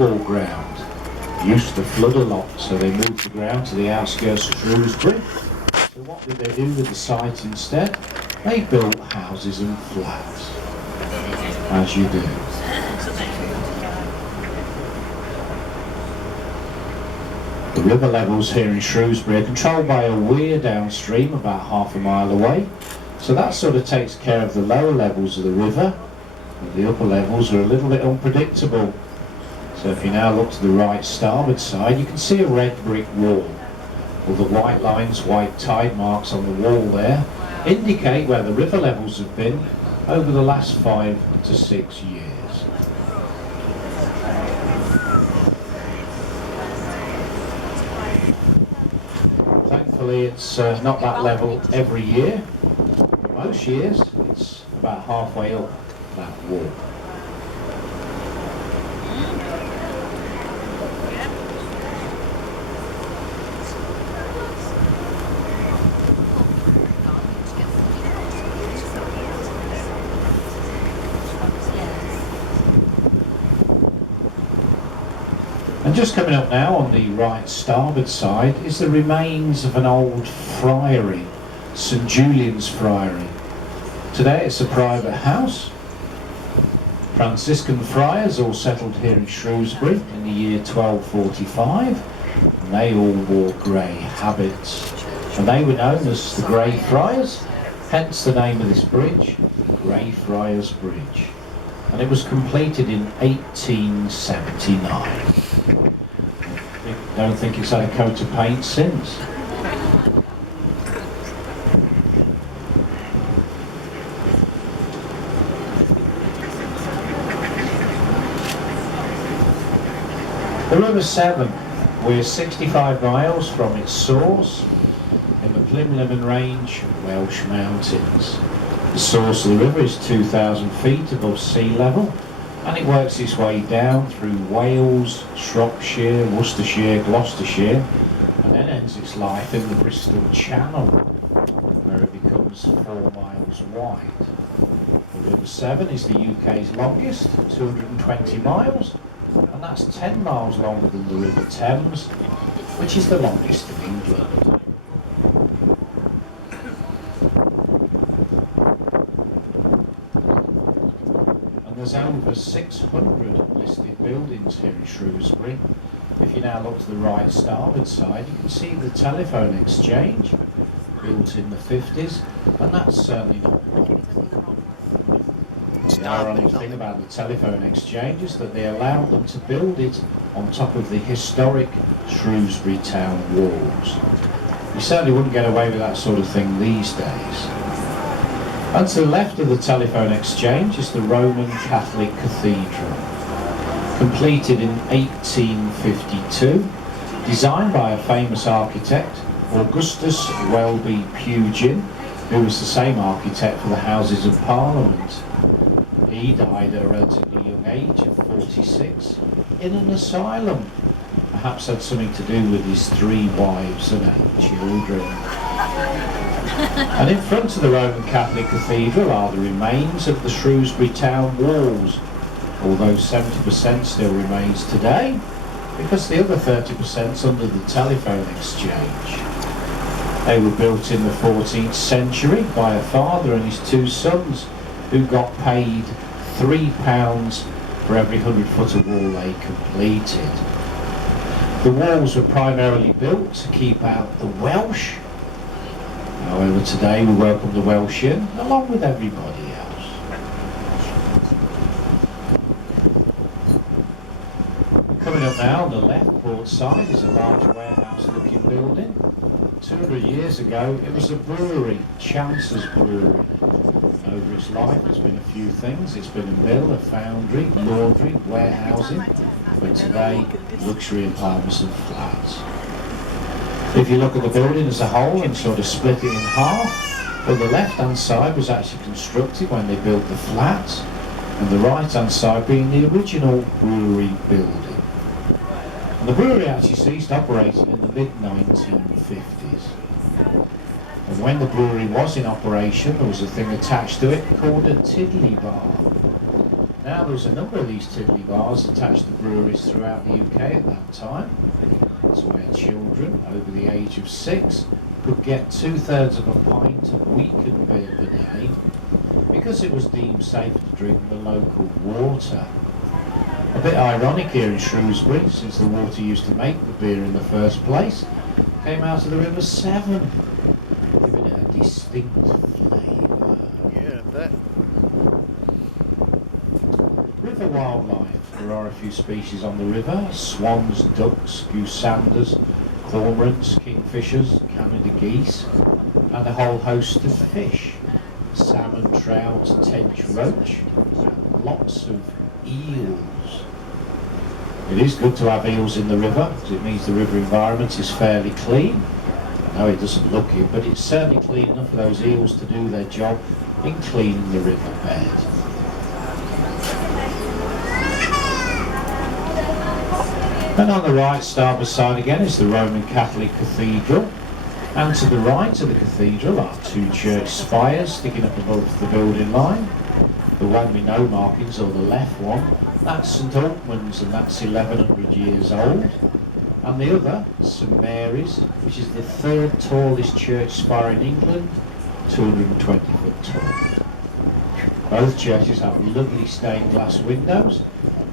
football ground. It used to flood a lot, so they moved the ground to the outskirts of Shrewsbury. So what did they do with the site instead? They built houses and flats, as you do. The river levels here in Shrewsbury are controlled by a weir downstream about half a mile away, so that sort of takes care of the lower levels of the river, and the upper levels are a little bit unpredictable. So if you now look to the right starboard side, you can see a red brick wall. Well, the white lines, white tide marks on the wall there, indicate where the river levels have been over the last 5 to 6 years. Thankfully it's not that level every year, but most years it's about halfway up that wall. And just coming up now on the right starboard side is the remains of an old friary, St Julian's Friary. Today it's a private house. Franciscan friars all settled here in Shrewsbury in the year 1245, and they all wore grey habits. And they were known as the Grey Friars, hence the name of this bridge, the Greyfriars Bridge. And it was completed in 1879. I don't think it's had a coat of paint since. The River Severn, we're 65 miles from its source in the Plinlimmon Range, Welsh Mountains. The source of the river is 2,000 feet above sea level, and it works its way down through Wales, Shropshire, Worcestershire, Gloucestershire, and then ends its life in the Bristol Channel, where it becomes 4 miles wide. The River Severn is the UK's longest, 220 miles, and that's 10 miles longer than the River Thames, which is the longest in England. There's over 600 listed buildings here in Shrewsbury. If you now look to the right starboard side, you can see the telephone exchange, built in the 50s, and that's certainly not wrong. The ironic thing about the telephone exchange is that they allowed them to build it on top of the historic Shrewsbury town walls. You certainly wouldn't get away with that sort of thing these days. And to the left of the telephone exchange is the Roman Catholic Cathedral, completed in 1852, designed by a famous architect, Augustus Welby Pugin, who was the same architect for the Houses of Parliament. He died at a relatively young age of 46 in an asylum. Perhaps had something to do with his 3 wives and 8 children. And in front of the Roman Catholic Cathedral are the remains of the Shrewsbury town walls, although 70% still remains today, because the other 30%'s under the telephone exchange. They were built in the 14th century by a father and his 2 sons, who got paid £3 for every 100 foot of wall they completed. The walls were primarily built to keep out the Welsh. However, today we welcome the Welsh in, along with everybody else. Coming up now on the left port side is a large warehouse-looking building. 200 years ago, it was a brewery, Chance's Brewery. Over its life, it's been a few things. It's been a mill, a foundry, laundry, warehousing, but today, luxury apartments and flats. If you look at the building as a whole and sort of split it in half, well, the left-hand side was actually constructed when they built the flats, and the right-hand side being the original brewery building. And the brewery actually ceased operating in the mid-1950s. And when the brewery was in operation, there was a thing attached to it called a tiddly bar. Now there was a number of these tiddly bars attached to breweries throughout the UK at that time. It's where children over the age of 6 could get 2/3 of a pint of weakened beer per day because it was deemed safe to drink the local water. A bit ironic here in Shrewsbury, since the water used to make the beer in the first place came out of the River Severn, giving it a distinct flavour. Yeah, that. River wildlife. There are a few species on the river: swans, ducks, goosanders, cormorants, kingfishers, Canada geese, and a whole host of fish: salmon, trout, tench roach, and lots of eels. It is good to have eels in the river because it means the river environment is fairly clean. I know it doesn't look it, but it's certainly clean enough for those eels to do their job in cleaning the riverbed. And on the right, starboard side again, is the Roman Catholic Cathedral. And to the right of the cathedral are two church spires sticking up above the building line. The one with no markings, or the left one, that's St Altman's, and that's 1100 years old. And the other, St Mary's, which is the third tallest church spire in England, 220 foot tall. Both churches have lovely stained glass windows.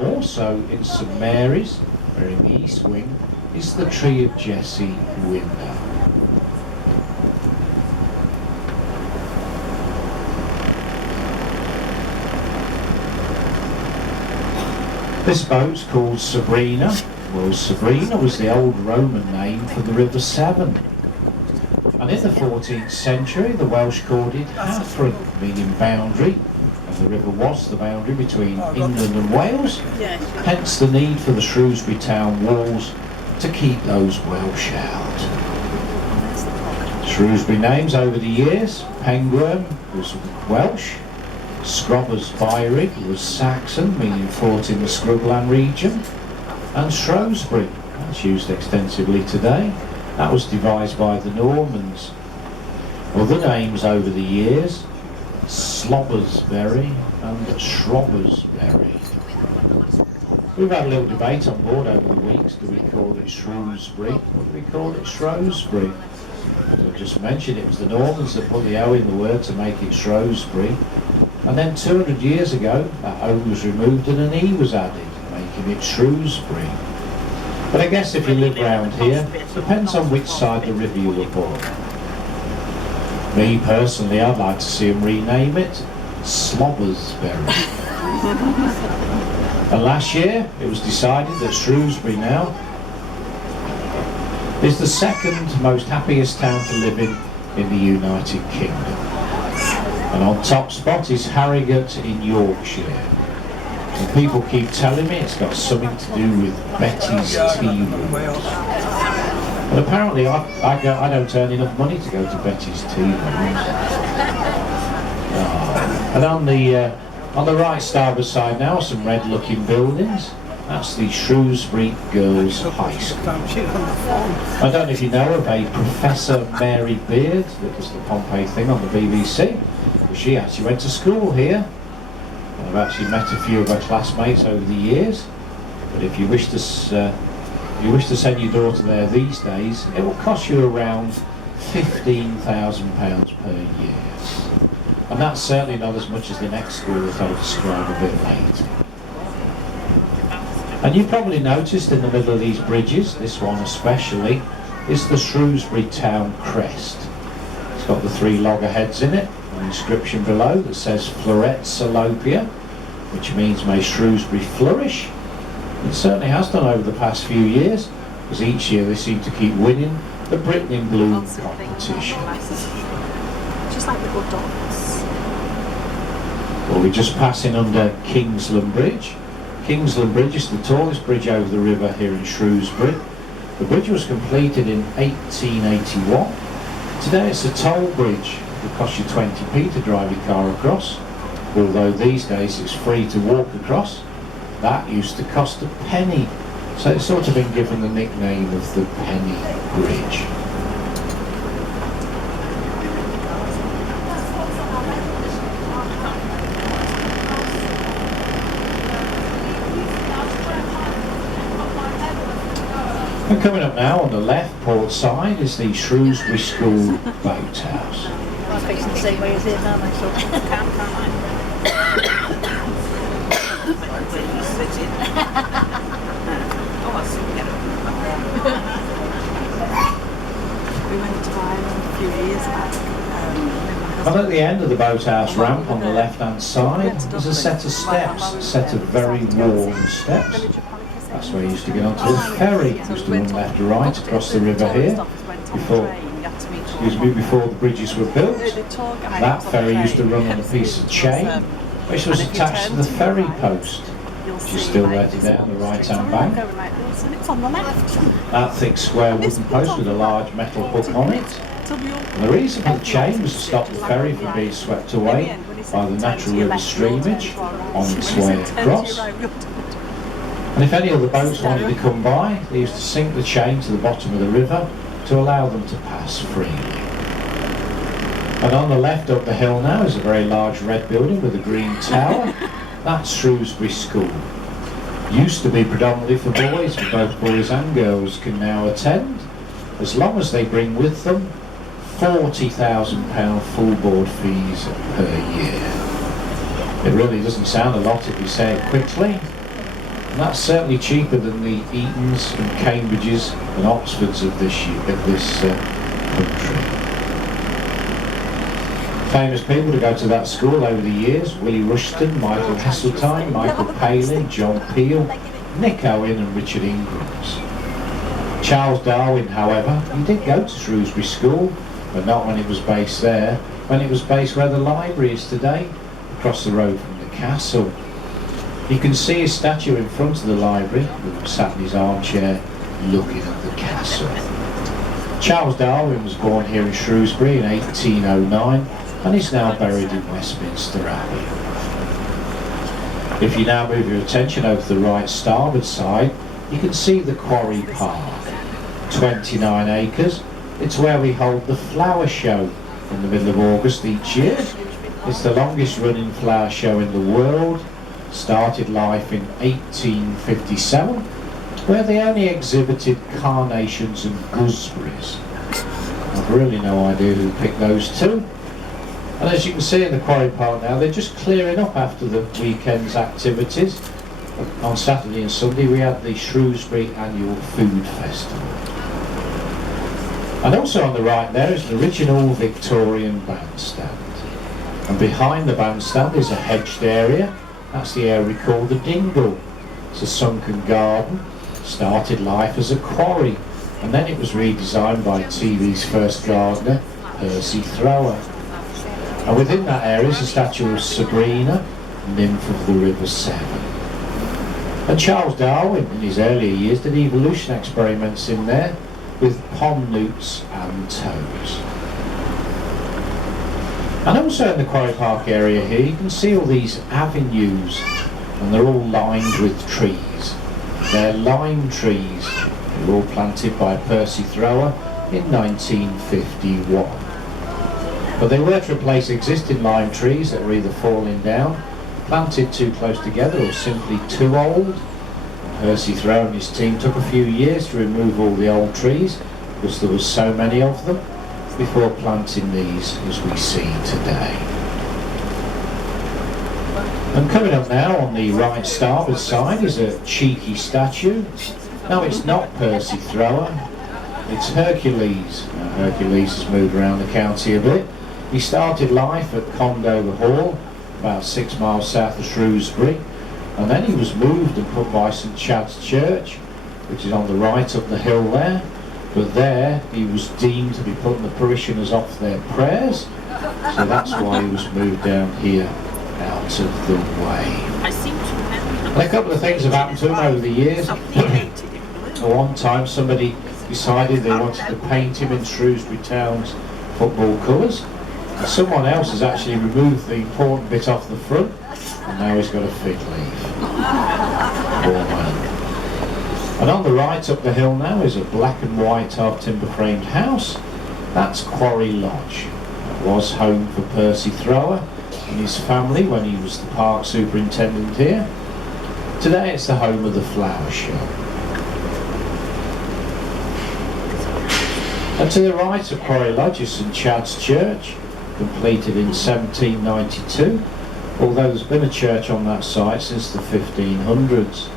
More so in St Mary's, where in the east wing is the Tree of Jesse window. This boat's called Sabrina. Well, Sabrina was the old Roman name for the River Severn. And in the 14th century, the Welsh called it Hafren, meaning boundary, and the river was the boundary between England and Wales, hence the need for the Shrewsbury town walls to keep those Welsh out. Shrewsbury names over the years: Pengwern was Welsh, Scrobbers Byerig was Saxon, meaning fort in the Scrubland region, and Shrewsbury, that's used extensively today, that was devised by the Normans. Other names over the years: Slobbersbury and Shrobbersbury. We've had a little debate on board over the weeks. Do we call it Shrewsbury or do we call it Shrewsbury? As I just mentioned, it was the Normans that put the O in the word to make it Shrewsbury. And then 200 years ago, that O was removed and an E was added, making it Shrewsbury. But I guess if you live round here, it depends on which side of the river you were born. Me personally, I'd like to see them rename it Slobbersbury. And last year, it was decided that Shrewsbury now is the second most happiest town to live in the United Kingdom. And on top spot is Harrogate in Yorkshire. And people keep telling me it's got something to do with Betty's Tea Rooms. But apparently I don't earn enough money to go to Betty's Tea Rooms. And on the right starboard side now are some red looking buildings. That's the Shrewsbury Girls High School. I don't know if you know of a Professor Mary Beard that does the Pompeii thing on the BBC. She actually went to school here. I've actually met a few of her classmates over the years. But if you wish to send your daughter there these days, it will cost you around £15,000 per year. And that's certainly not as much as the next school that I'll describe a bit later. And you probably noticed in the middle of these bridges, this one especially, is the Shrewsbury Town crest. It's got the 3 loggerheads in it. Inscription below that says Floret Salopia, which means may Shrewsbury flourish. It certainly has done over the past few years, because each year they seem to keep winning the Britain in Bloom competition. Just like little dots. Well, we're just passing under Kingsland Bridge. Kingsland Bridge is the tallest bridge over the river here in Shrewsbury. The bridge was completed in 1881. Today it's a toll bridge. It costs you 20p to drive your car across, although these days it's free to walk across. That used to cost a penny, so it's sort of been given the nickname of the Penny Bridge. And coming up now on the left port side is the Shrewsbury School Boathouse. I'm facing the same way as it now, myself. We went to Ireland a few years back. And at the end of the boathouse ramp on the left-hand side is a set of steps, a set of very worn steps. That's where you used to get onto a ferry, used to run left to right across the river here, before the bridges were built. That ferry used to run on a piece of chain, which was attached to the ferry post, which is still there today on the right-hand bank. It's on the left. That thick square wooden post with a large metal hook on it. And the reason for the chain was to stop the ferry from being swept away by the natural river streamage on its way across. And if any other boats wanted to come by, they used to sink the chain to the bottom of the river to allow them to pass freely. And on the left up the hill now is a very large red building with a green tower. That's Shrewsbury School. Used to be predominantly for boys, but both boys and girls can now attend, as long as they bring with them £40,000 full board fees per year. It really doesn't sound a lot if you say it quickly. And that's certainly cheaper than the Etons and Cambridges and Oxfords of this country. Famous people to go to that school over the years: Willie Rushton, Michael Heseltine, Michael Palin, John Peel, Nick Owen and Richard Ingrams. Charles Darwin, however, he did go to Shrewsbury School, but not when it was based there, when it was based where the library is today, across the road from the castle. You can see his statue in front of the library, with him sat in his armchair looking at the castle. Charles Darwin was born here in Shrewsbury in 1809 and is now buried in Westminster Abbey. If you now move your attention over to the right starboard side, you can see the Quarry Park, 29 acres. It's where we hold the flower show in the middle of August each year. It's the longest running flower show in the world. Started life in 1857, where they only exhibited carnations and gooseberries. I've really no idea who picked those two. And as you can see in the Quarry Park now, they're just clearing up after the weekend's activities. On Saturday and Sunday we had the Shrewsbury Annual Food Festival. And also on the right there is an original Victorian bandstand. And behind the bandstand is a hedged area. That's the area we call the Dingle. It's a sunken garden. Started life as a quarry, and then it was redesigned by TV's first gardener, Percy Thrower. And within that area is a statue of Sabrina, nymph of the River Severn. And Charles Darwin, in his earlier years, did evolution experiments in there with pond newts and toads. And also in the Quarry Park area here, you can see all these avenues, and they're all lined with trees. They're lime trees. They were all planted by Percy Thrower in 1951. But they were to replace existing lime trees that were either falling down, planted too close together, or simply too old. Percy Thrower and his team took a few years to remove all the old trees, because there were so many of them, before planting these as we see today. And coming up now on the right starboard side is a cheeky statue. No, it's not Percy Thrower, it's Hercules. Now, Hercules has moved around the county a bit. He started life at Condover Hall, about 6 miles south of Shrewsbury, and then he was moved and put by St Chad's Church, which is on the right up the hill there. But there he was deemed to be putting the parishioners off their prayers, so that's why he was moved down here out of the way. And a couple of things have happened to him over the years. At one time somebody decided they wanted to paint him in Shrewsbury Town's football colours, and someone else has actually removed the important bit off the front, and now he's got a fig leaf. Poor man. And on the right up the hill now is a black and white half timber framed house. That's Quarry Lodge. It was home for Percy Thrower and his family when he was the park superintendent here. Today it's the home of the flower show. And to the right of Quarry Lodge is St Chad's Church, completed in 1792, although there's been a church on that site since the 1500s.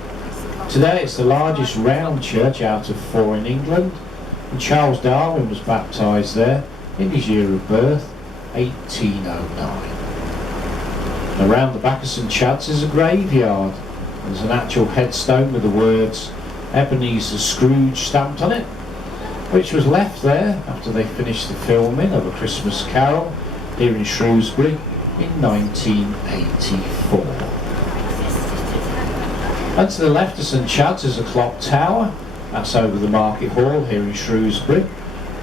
Today it's the largest round church out of 4 in England, and Charles Darwin was baptised there in his year of birth, 1809. And around the back of St Chad's is a graveyard. There's an actual headstone with the words Ebenezer Scrooge stamped on it, which was left there after they finished the filming of A Christmas Carol here in Shrewsbury in 1984. And to the left of St Chad's is a clock tower. That's over the Market Hall here in Shrewsbury.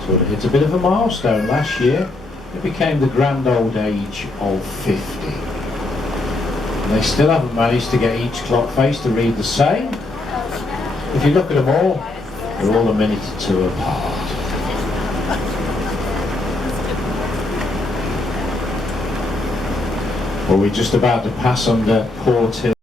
Sort of hit a bit of a milestone last year. It became the grand old age of 50. And they still haven't managed to get each clock face to read the same. If you look at them all, they're all a minute or two apart. Well, we're just about to pass under Port Hill.